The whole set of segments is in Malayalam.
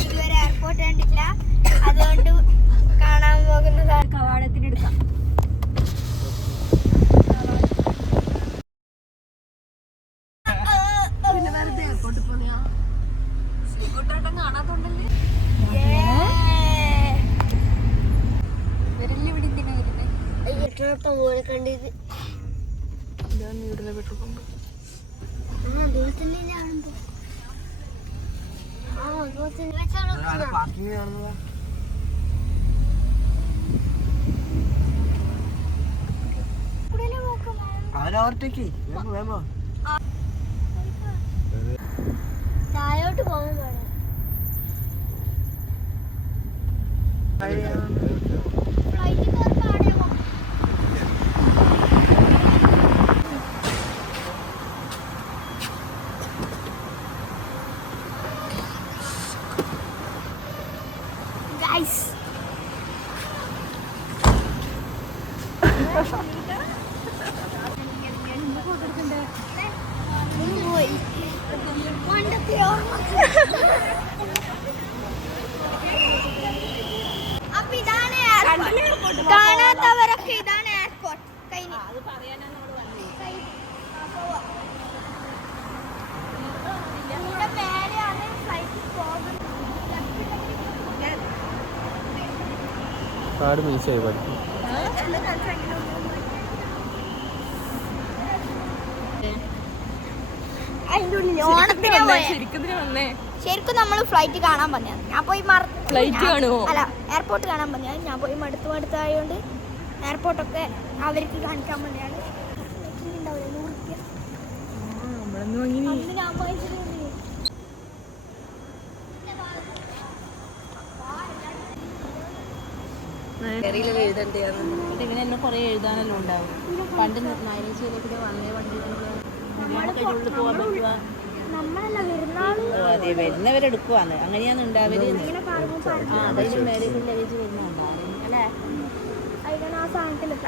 ഇതുവരെ എയർപോർട്ട് കണ്ടിട്ടില്ല. അതുകൊണ്ട് കാണാൻ പോകുന്നതാണ്. കവാടത്തിന് എടുക്കാം. ഇവിടെ കണ്ടത് ഇതാണ് ഇവിടുത്തെ പെട്രോൾ പമ്പ് ആ അതുപോലെ വേമോ വേമോ താഴോട്ട് പോകാൻ പാടില്ല ഫ്ലൈറ്റിൽ കയറി പാടിയ പോകും ഗൈസ് പോയി പണ്ടത്തെ ഓർമ്മ അപ്പൊ ഇതാണ് എയർപോർട്ട് കാണാത്തവരൊക്കെ ഇതാണ് എയർപോർട്ട് കാട് മീശയായി പഠിക്കും. അതിന്റെ ഉള്ളിൽ ഓണത്തിന് പോയ. ശരിക്കും നമ്മൾ ഫ്ലൈറ്റ് കാണാൻ പറഞ്ഞത് ഞാൻ പോയി മറ- ഫ്ലൈറ്റ് ഞാൻ- അല്ല എയർപോർട്ട് കാണാൻ പറഞ്ഞു ഞാൻ പോയി മടുത്ത് മടുത്തായതുകൊണ്ട് എയർപോർട്ടൊക്കെ അവർക്ക് കാണിക്കാൻ പറഞ്ഞാണ് ഇങ്ങനെ എന്നെ. കുറെ എഴുതാനെല്ലാം ഉണ്ടാവും. പണ്ട് മാനേജ് ചെയ്തപ്പോൾ വന്നേ വണ്ടി ഓ അതെ വരുന്നവരെടുക്കുവാന്ന്. അങ്ങനെയാണ് ഉണ്ടാവൽ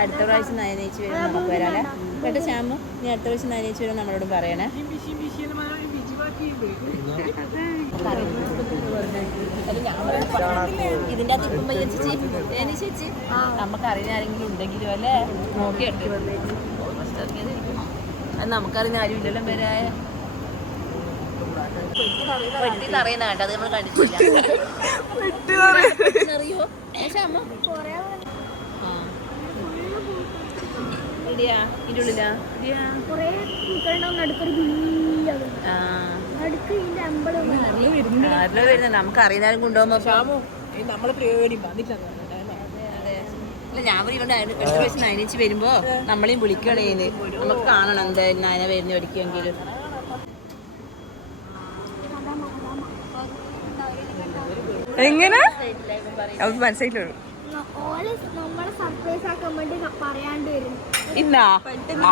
അടുത്ത പ്രാവശ്യം നയനയിച്ച് വരും നമുക്ക് വരാല്ലേ കേട്ടോ ശ്യാമു നീ അടുത്ത പ്രാവശ്യം നയനയിച്ച് വരും നമ്മളോട് പറയണേ. ഇതിന്റെ അകത്ത് ഇപ്പം പയ്യ ചേച്ചി ഏനി ചേച്ചി? നമുക്ക് അറിയാൻ ആരെങ്കിലും ഉണ്ടെങ്കിലും അല്ലേ? നോക്കിയിട്ട് ഓൾമോസ്റ്റ് ഇറങ്ങിയതായിരിക്കും. അത് നമുക്കറിയുന്ന ആരും ഇല്ലല്ലോ വരായ പെട്ടിന്ന് അറിയുന്ന കേട്ടോ അത് നമ്മൾ കണ്ടിട്ടില്ല. അറിയോ ഇടിയാ? ഇരുളിലാ കുറേ ബില്ലാണ് ആ. നമുക്ക് അറിയുന്നാലും കൊണ്ടുപോകുമ്പോ. നമ്മൾ നമ്മളെ പരിപാടി വന്നിട്ടില്ല. ഇല്ല ഞാൻ പറയുകൊണ്ട് അതിന് അടുത്ത പ്രാവശ്യം നയനിച്ച് വരുമ്പോ നമ്മളെയും വിളിക്കണേ നമുക്ക് കാണണം എന്തായാലും നയന വരുന്ന ഒരിക്കുമെങ്കിലും എങ്ങനെ? അത് നമ്മളെ സർപ്രൈസ് പറയാണ്ട് ഇന്നാ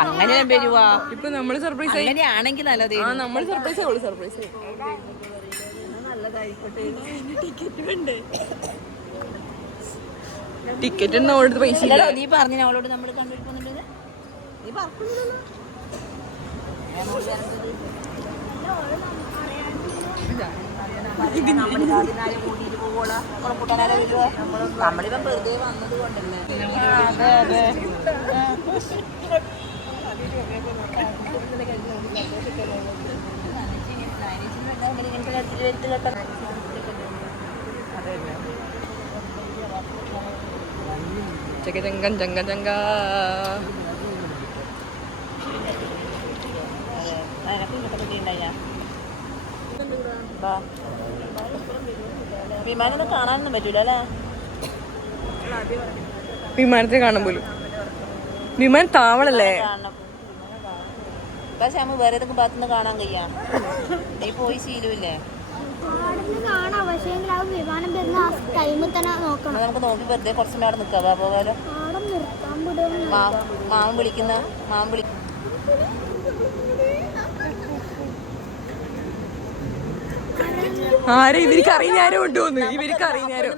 അങ്ങനെ വരുവാ. ഇപ്പൊ നമ്മൾ സർപ്രൈസ് അങ്ങനെയാണെങ്കിൽ നല്ലത്. ആ നമ്മൾ സർപ്രൈസ് ആവുള്ളൂ സർപ്രൈസ് ടിക്കറ്റ് ഒന്നും അവിടുത്തെ പൈസ ഇല്ല. അല്ലല്ലോ നീ പറഞ്ഞു അവളോട് നമ്മൾ കണ്ടുപിടിക്കുന്നുണ്ടെന്ന് നീ നമ്മളിപ്പം വെറുതെ വന്നത് കൊണ്ടല്ലേ. അതെ അതെ. ചങ്ക ചങ്ക ചങ്ക ചങ്ക വിമാനൊന്നും കാണാനൊന്നും പറ്റൂല അല്ലേ? വിമാനത്തെ കാണാൻ പോലും. വിമാനം താവളല്ലേ? പക്ഷെ നമ്മ വേറെ ഏതൊക്കെ ഭാഗത്തുനിന്ന് കാണാൻ കഴിയാ. നീ പോയി ശീലമില്ലേ? പാടുന്ന കാണാം. ആ വിമാനം വരുന്ന ടൈമിൽ തന്നെ നോക്കണം. നമുക്ക് നോക്കി വെറുതെ കുറച്ച് നേരം നിൽക്കാം. വിടും. മാ മാമൻ വിളിക്കുന്ന മാമൻ വിളി ആരെ? ഇവർക്ക് അറിയുന്ന ആരോ ഉണ്ടോന്ന്? ഇവർക്ക് ആരോ?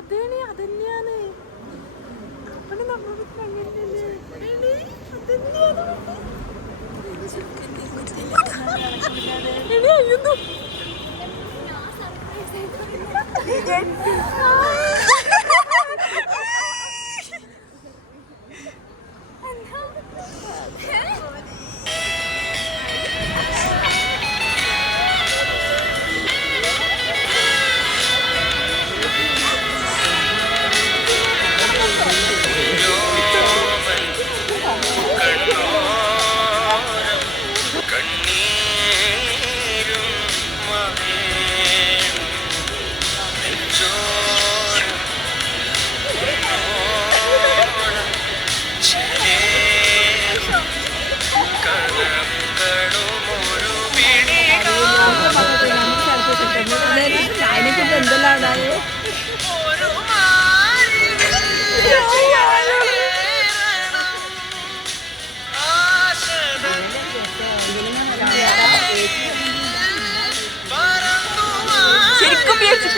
അതേണേ അതന്നെയാണ്. എഴുതുന്നു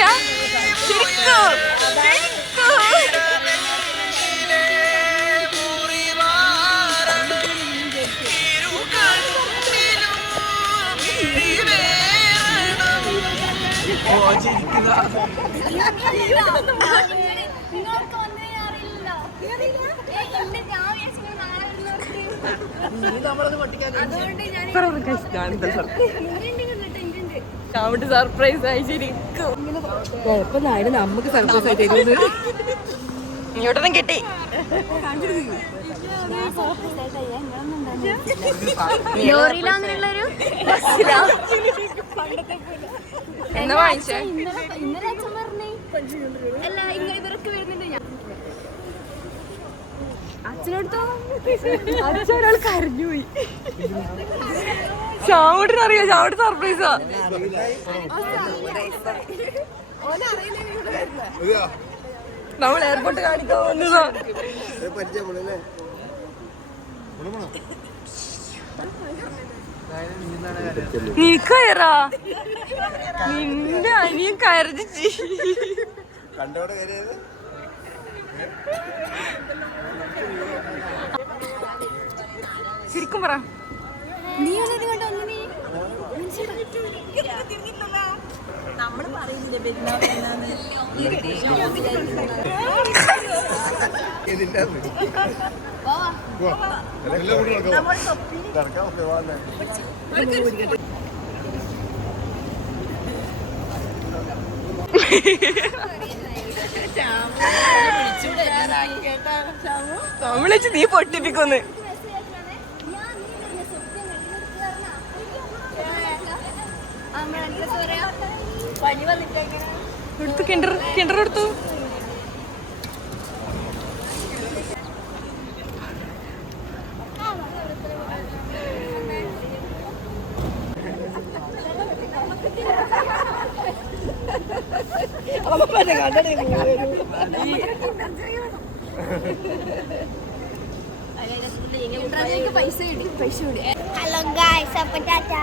വിചാരിച്ചിട്ടാ ശരിക്കും? നിങ്ങൾക്ക് ഒന്നേ അതുകൊണ്ട് ഞാൻ ചാവിട്ട് സർപ്രൈസ് ആയി ശരിക്കും? നമുക്ക് സർപ്രൈസ് ആയിട്ട് തരുന്നത് ഇങ്ങോട്ടൊന്നും കിട്ടി. എന്നാ വാങ്ങിച്ചേ? ഇന്നലെ അച്ഛൻ പറഞ്ഞേ. അല്ല ഇങ്ങനെ ഇവർക്ക് വരുന്നുണ്ട് ഞാൻ. അച്ഛനടുത്തോ? അച്ഛനൊരാൾ കരഞ്ഞുപോയി. ചാവട്ടിന് അറിയാം ചാവട്ട് സർപ്രൈസാ നമ്മൾ എയർപോർട്ട് കാണിക്കാൻ വന്നതാ നീ കയറാ നിന്റെ അനിയൻ കയറി ശരിക്കും പറ. നീ കൊണ്ട്? നമ്മളെ നീ പൊട്ടിപ്പിക്കൊന്ന്. എടുത്തു കിണ്ടർ കിണ്ടർ എടുത്തു. പൈസ പൈസ ഹലോ ഗായ്സ് അപ്പൊ ടാറ്റാ.